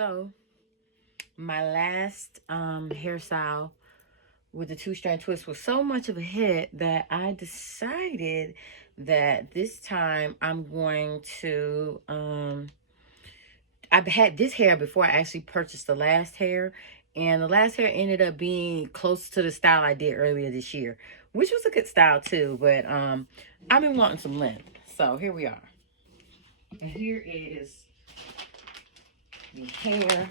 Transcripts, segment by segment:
So my last hairstyle with the 2-strand twist was so much of a hit that I decided that this time I'm going to I've had this hair before I actually purchased the last hair, and the last hair ended up being close to the style I did earlier this year, which was a good style too, but I've been wanting some length. So here we are. And here is the hair.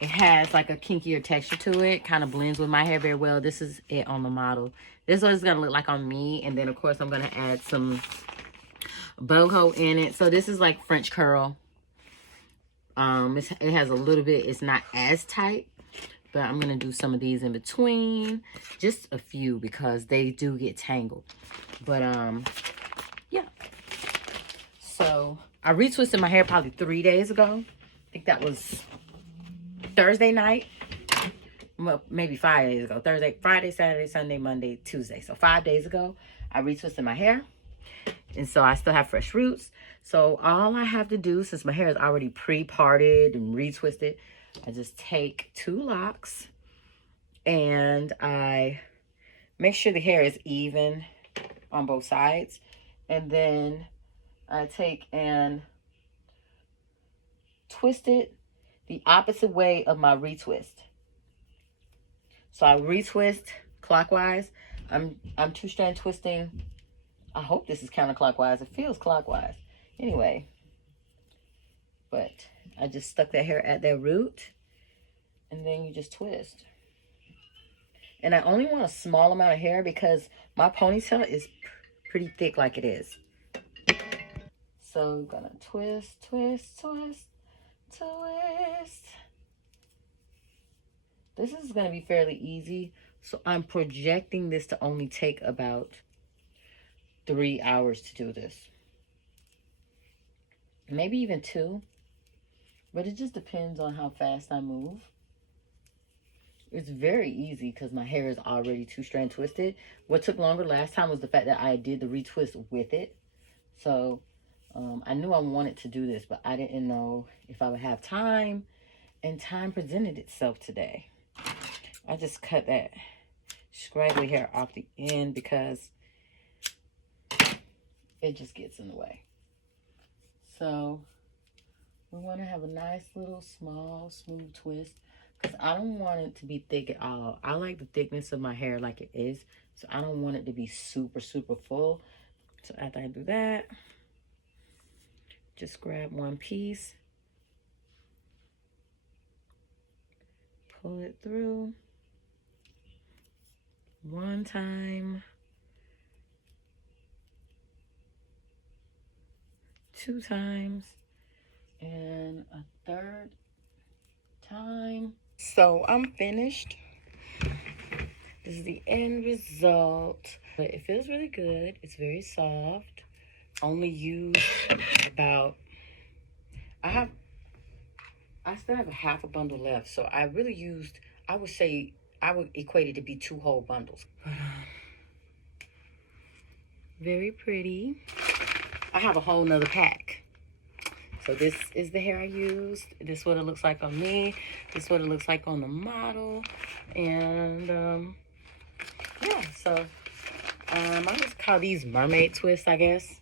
It has like a kinkier texture to it. Kind of blends with my hair very well. This is it on the model. This is what it's going to look like on me. And then, of course, I'm going to add some boho in it. So this is like French curl. It has a little bit. It's not as tight. But I'm going to do some of these in between. Just a few because they do get tangled. But, yeah. So I retwisted my hair probably 3 days ago. I think that was Thursday night, well, maybe 5 days ago. Thursday, Friday, Saturday, Sunday, Monday, Tuesday. So 5 days ago, I retwisted my hair. And so I still have fresh roots. So all I have to do, since my hair is already pre-parted and retwisted, I just take 2 locks and I make sure the hair is even on both sides. And then I take and twist it the opposite way of my retwist. So I retwist clockwise. I'm 2-strand twisting. I hope this is counterclockwise. It feels clockwise. Anyway, but I just stuck that hair at that root, and then you just twist. And I only want a small amount of hair because my ponytail is pretty thick like it is. So I'm gonna twist, twist, twist, twist. This is going to be fairly easy. So I'm projecting this to only take about 3 hours to do this. Maybe even 2. But it just depends on how fast I move. It's very easy because my hair is already 2-strand twisted. What took longer last time was the fact that I did the retwist with it. So I knew I wanted to do this, but I didn't know if I would have time. And time presented itself today. I just cut that scraggly hair off the end because it just gets in the way. So we want to have a nice little small smooth twist because I don't want it to be thick at all. I like the thickness of my hair like it is, so I don't want it to be super full. So after I do that, just grab one piece, pull it through 1 time, 2 times, and a 3rd time. So I'm finished. This is the end result. But it feels really good. It's very soft. Only used about, I still have a half a bundle left. So I really used, I would say, I would equate it to be 2 whole bundles. Very pretty. I have a whole nother pack. So this is the hair I used. This is what it looks like on me. This is what it looks like on the model. And yeah, so I just call these mermaid twists, I guess.